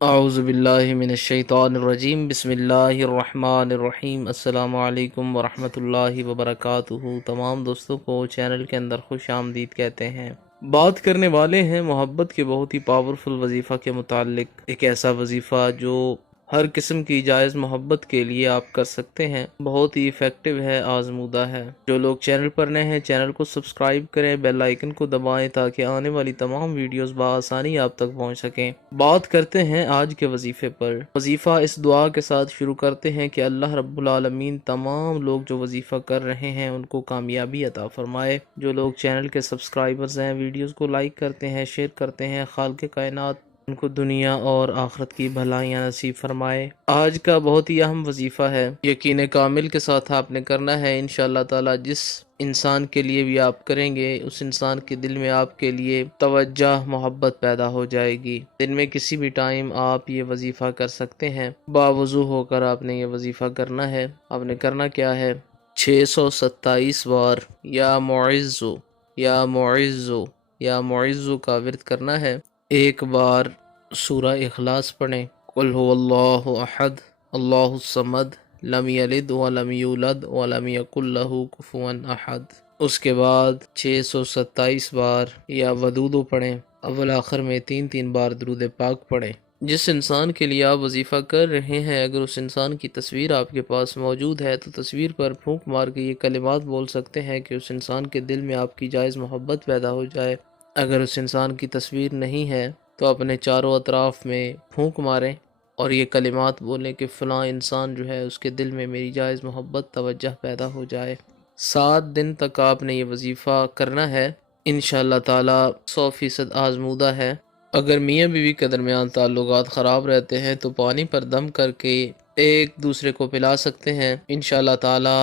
اعوذ باللہ من الشیطان الرجیم، بسم اللہ الرحمن الرحیم۔ السلام علیکم ورحمۃ اللہ وبرکاتہ۔ تمام دوستوں کو چینل کے اندر خوش آمدید کہتے ہیں۔ بات کرنے والے ہیں محبت کے بہت ہی پاورفل وظیفہ کے متعلق۔ ایک ایسا وظیفہ جو ہر قسم کی جائز محبت کے لیے آپ کر سکتے ہیں، بہت ہی ایفیکٹو ہے، آزمودہ ہے۔ جو لوگ چینل پر نئے ہیں چینل کو سبسکرائب کریں، بیل آئیکن کو دبائیں تاکہ آنے والی تمام ویڈیوز بآسانی آپ تک پہنچ سکیں۔ بات کرتے ہیں آج کے وظیفے پر۔ وظیفہ اس دعا کے ساتھ شروع کرتے ہیں کہ اللہ رب العالمین تمام لوگ جو وظیفہ کر رہے ہیں ان کو کامیابی عطا فرمائے۔ جو لوگ چینل کے سبسکرائبرز ہیں، ویڈیوز کو لائک کرتے ہیں، شیئر کرتے ہیں، خالق کائنات ان کو دنیا اور آخرت کی بھلائیاں نصیب فرمائے۔ آج کا بہت ہی اہم وظیفہ ہے، یقین کامل کے ساتھ آپ نے کرنا ہے۔ انشاءاللہ تعالی جس انسان کے لیے بھی آپ کریں گے، اس انسان کے دل میں آپ کے لیے توجہ، محبت پیدا ہو جائے گی۔ دن میں کسی بھی ٹائم آپ یہ وظیفہ کر سکتے ہیں۔ باوضو ہو کر آپ نے یہ وظیفہ کرنا ہے۔ آپ نے کرنا کیا ہے؟ 627 بار یا معزو یا معزو یا معزو کا ورد کرنا ہے۔ ایک بار سورہ اخلاص پڑھیں، قل هو اللہ احد اللہ الصمد لم یلد ولم یولد ولم یکن لہ کفوا احد۔ اس کے بعد 627 بار یا ودودو پڑھیں، اول آخر میں 3 بار درود پاک پڑھیں۔ جس انسان کے لیے آپ وظیفہ کر رہے ہیں، اگر اس انسان کی تصویر آپ کے پاس موجود ہے تو تصویر پر پھونک مار کے یہ کلمات بول سکتے ہیں کہ اس انسان کے دل میں آپ کی جائز محبت پیدا ہو جائے۔ اگر اس انسان کی تصویر نہیں ہے تو اپنے چاروں اطراف میں پھونک ماریں اور یہ کلمات بولیں کہ فلاں انسان جو ہے اس کے دل میں میری جائز محبت، توجہ پیدا ہو جائے۔ 7 دن تک آپ نے یہ وظیفہ کرنا ہے۔ انشاءاللہ تعالی 100% آزمودہ ہے۔ اگر میاں بیوی کے درمیان تعلقات خراب رہتے ہیں تو پانی پر دم کر کے ایک دوسرے کو پلا سکتے ہیں۔ انشاءاللہ تعالی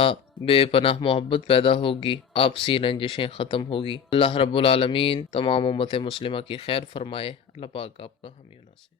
بے پناہ محبت پیدا ہوگی، آپسی رنجشیں ختم ہوگی۔ اللہ رب العالمین تمام امت مسلمہ کی خیر فرمائے۔ اللہ پاک آپ کا حامی و ناصر۔